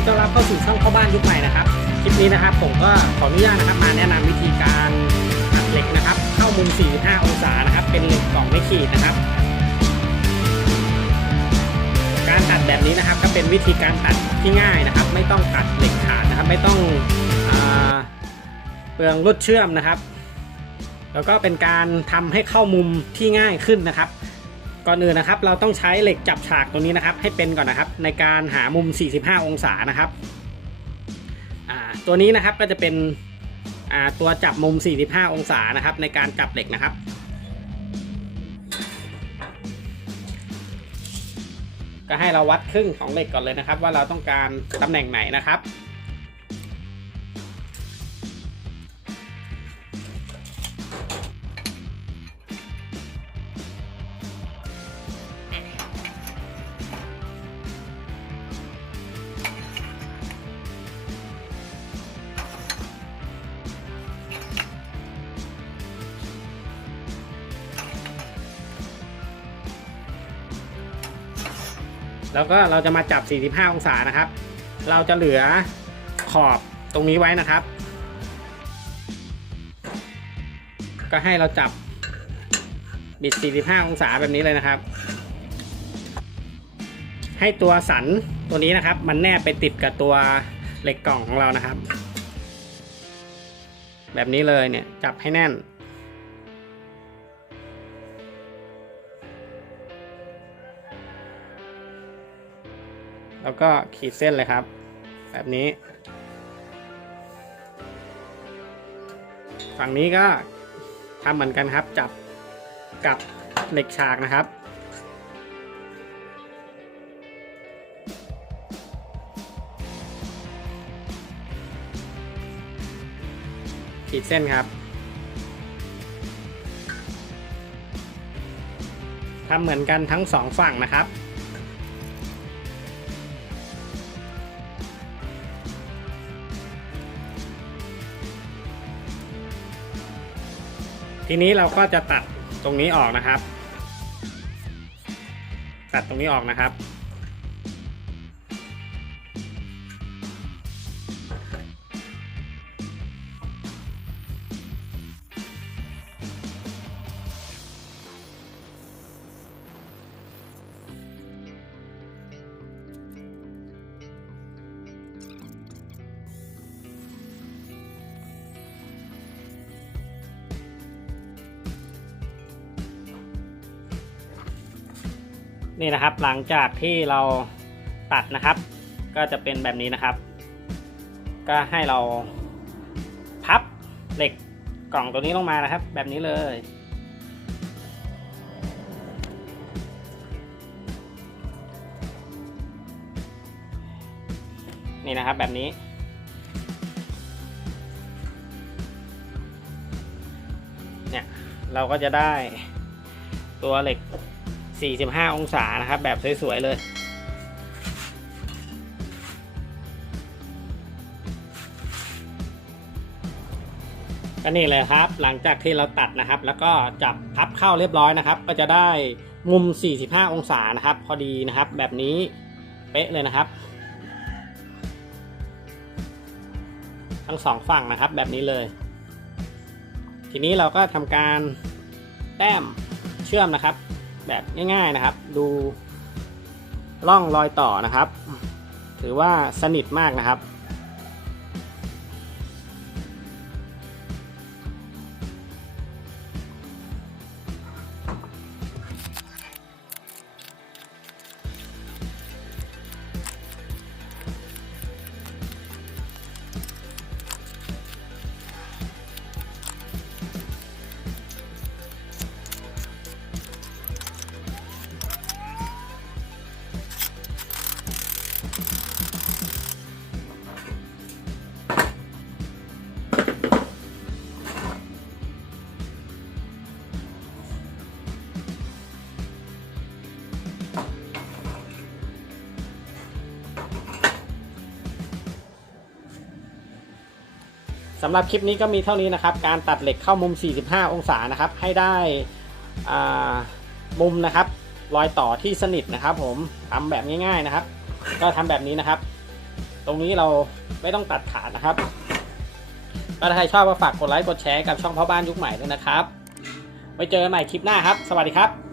ดีต้อนรับเข้าสู่ช่องพ่อบ้านยุคใหม่นะครับ คลิปนี้นะครับผมก็ขออนุญาตนะครับมาแนะนำวิธีการตัดเหล็กนะครับ เข้ามุม 45 องศานะครับ เป็นเหล็กกล่องไม่ขีดนะครับ การตัดแบบนี้นะครับก็เป็นวิธีการตัดที่ง่ายนะครับ ไม่ต้องตัดเหล็กขาดนะครับ ไม่ต้องอเปลืองลวดเชื่อมนะครับ แล้วก็เป็นการทำให้เข้ามุมที่ง่ายขึ้นนะครับ ก่อนอื่นนะครับ เราต้องใช้เหล็กจับฉากตัวนี้นะครับ ให้เป็นก่อนนะครับ ในการหามุม 45 องศานะครับตัวนี้นะครับก็จะเป็นตัวจับมุม 45 องศานะครับ ในการจับเหล็กนะครับก็ให้เราวัดครึ่งของเหล็กก่อนเลยนะครับ ว่าเราต้องการตำแหน่งไหนนะครับ แล้วก็เราจะมาจับ 45 องศานะครับ เราจะเหลือขอบตรงนี้ไว้นะครับ ก็ให้เราจับบิด 45 องศาแบบนี้เลยนะครับ ให้ตัวสันตัวนี้นะครับ มันแนบไปติดกับตัวเหล็กกล่องของเรานะครับ แบบนี้เลยเนี่ยจับให้แน่น แล้วก็ขีดเส้นเลยครับ แบบนี้ ฝั่งนี้ก็ทำเหมือนกันครับ จับกับเหล็กฉากนะครับ ขีดเส้นครับทำเหมือนกันทั้งสองฝั่งนะครับ ทีนี้เราก็จะตัดตรงนี้ออกนะครับ ตัดตรงนี้ออกนะครับ นี่นะครับหลังจากที่เราตัดนะครับ ก็จะเป็นแบบนี้นะครับ ก็ให้เราพับเหล็กกล่องตัวนี้ลงมานะครับ แบบนี้เลย นี่นะครับแบบนี้ เนี่ยเราก็จะได้ตัวเหล็ก 45 องศานะครับ แบบสวย ๆ เลยก็นี่เลยครับ หลังจากที่เราตัดนะครับ แล้วก็จับพับเข้าเรียบร้อยนะครับ ก็จะได้มุม 45 องศานะครับ พอดีนะครับ แบบนี้เป๊ะเลยนะครับ ทั้งสองฝั่งนะครับแบบนี้เลย ทีนี้เราก็ทำการแต้มเชื่อมนะครับ แบบง่าย ๆนะครับ ดูร่องรอยต่อนะครับ ถือว่าสนิทมากนะครับ สำหรับคลิปนี้ก็มีเท่านี้นะครับ การตัดเหล็กเข้ามุม 45 องศานะครับ ให้ได้มุมนะครับ รอยต่อที่สนิทนะครับ ผมทำแบบง่ายๆนะครับ ก็ทำแบบนี้นะครับ ตรงนี้เราไม่ต้องตัดขาดนะครับถ้าใครชอบก็ฝากกดไลค์กดแชร์กับช่องพ่อบ้านยุคใหม่ด้วยนะครับไว้เจอกันใหม่คลิปหน้าครับ สวัสดีครับ